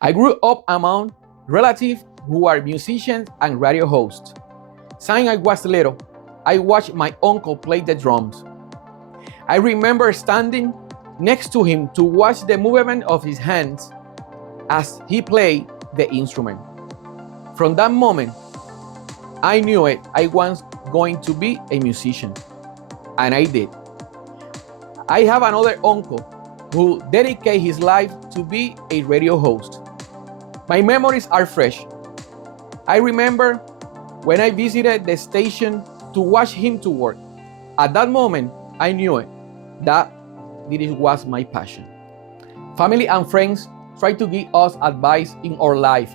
I grew up among relatives who are musicians and radio hosts. Since I was little, I watched my uncle play the drums. I remember standing next to him to watch the movement of his hands as he played the instrument. From that moment, I knew it. I was going to be a musician, and I did. I have another uncle who dedicated his life to be a radio host. My memories are fresh. I remember when I visited the station to watch him to work. At that moment, I knew it, that this was my passion. Family and friends try to give us advice in our life,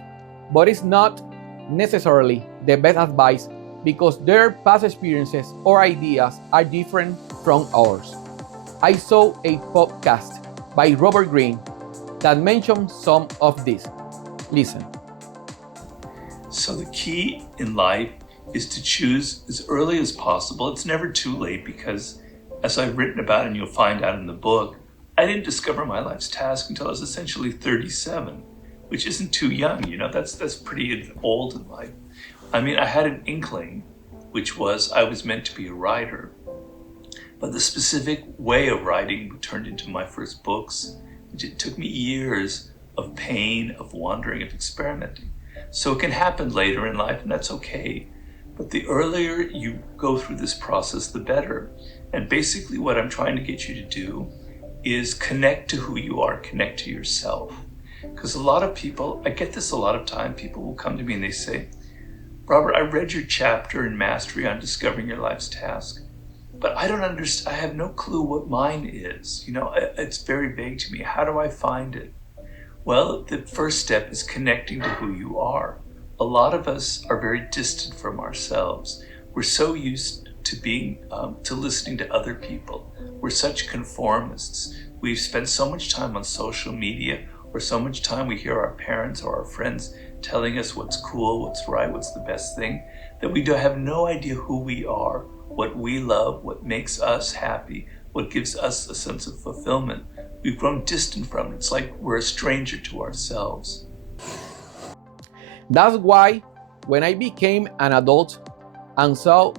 but it's not necessarily the best advice because their past experiences or ideas are different from ours. I saw a podcast by Robert Greene that mentioned some of this. Listen. So the key in life is to choose as early as possible. It's never too late because, as I've written about and you'll find out in the book, I didn't discover my life's task until I was essentially 37, which isn't too young, that's pretty old in life. I mean, I had an inkling, which was I was meant to be a writer, but the specific way of writing turned into my first books, which it took me years of pain, of wandering, of experimenting. So it can happen later in life, and that's okay. But the earlier you go through this process, the better. And basically what I'm trying to get you to do is connect to who you are, connect to yourself. Because a lot of people, I get this a lot of time, people will come to me and they say, Robert, I read your chapter in Mastery on discovering your life's task, but I don't understand, I have no clue what mine is. It's very vague to me. How do I find it? Well, the first step is connecting to who you are. A lot of us are very distant from ourselves. We're so used to being, to listening to other people. We're such conformists. We've spent so much time on social media, or so much time we hear our parents or our friends telling us what's cool, what's right, what's the best thing, that we have no idea who we are, what we love, what makes us happy, what gives us a sense of fulfillment. We've grown distant from it. It's like we're a stranger to ourselves. That's why when I became an adult and saw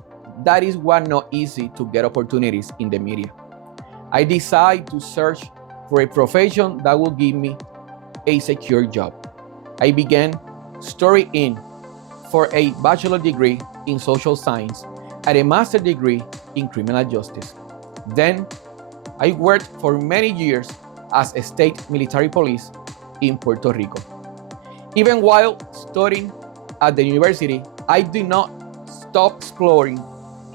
that it was not easy to get opportunities in the media, I decided to search for a profession that would give me a secure job. I began studying for a bachelor's degree in social science and a master's degree in criminal justice. Then I worked for many years as a state military police in Puerto Rico. Even while studying at the university, I did not stop exploring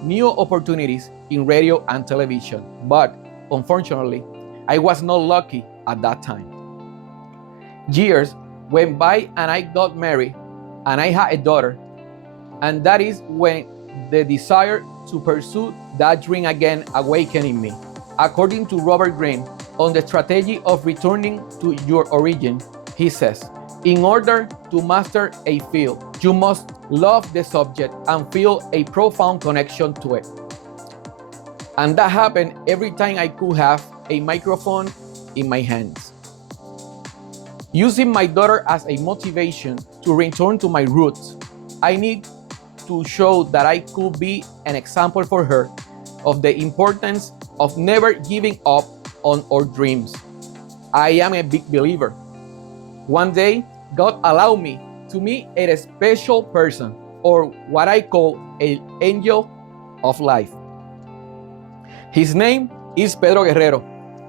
new opportunities in radio and television, but unfortunately, I was not lucky at that time. Years went by and I got married and I had a daughter, and that is when the desire to pursue that dream again awakened in me. According to Robert Greene, on the strategy of returning to your origin, he says, in order to master a field, you must love the subject and feel a profound connection to it. And that happened every time I could have a microphone in my hands. Using my daughter as a motivation to return to my roots, I need to show that I could be an example for her of the importance of never giving up on our dreams. I am a big believer. One day, God allowed me to meet a special person, or what I call an angel of life. His name is Pedro Guerrero,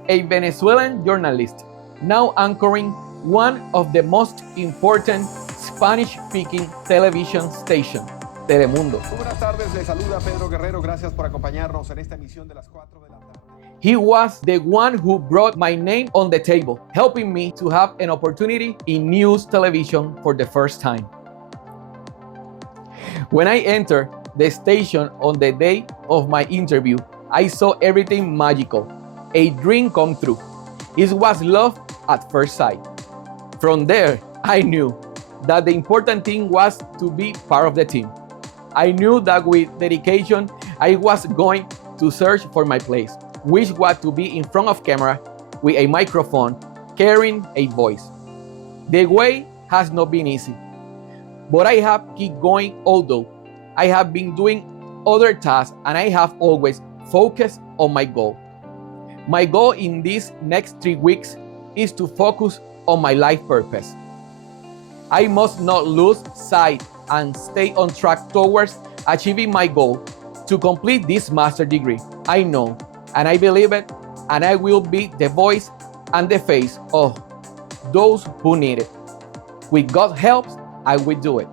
a Venezuelan journalist, now anchoring one of the most important Spanish-speaking television stations, Telemundo. Buenas tardes, le saluda Pedro Guerrero. Gracias por acompañarnos en esta emisión de las 4 de la tarde. He was the one who brought my name on the table, helping me to have an opportunity in news television for the first time. When I entered the station on the day of my interview, I saw everything magical, a dream come true. It was love at first sight. From there, I knew that the important thing was to be part of the team. I knew that with dedication, I was going to search for my place, which was to be in front of camera with a microphone, carrying a voice. The way has not been easy, but I have kept going, although I have been doing other tasks and I have always focused on my goal. My goal in these next 3 weeks is to focus on my life purpose. I must not lose sight and stay on track towards achieving my goal to complete this master's degree. I know and I believe it, and I will be the voice and the face of those who need it. With God's help, I will do it.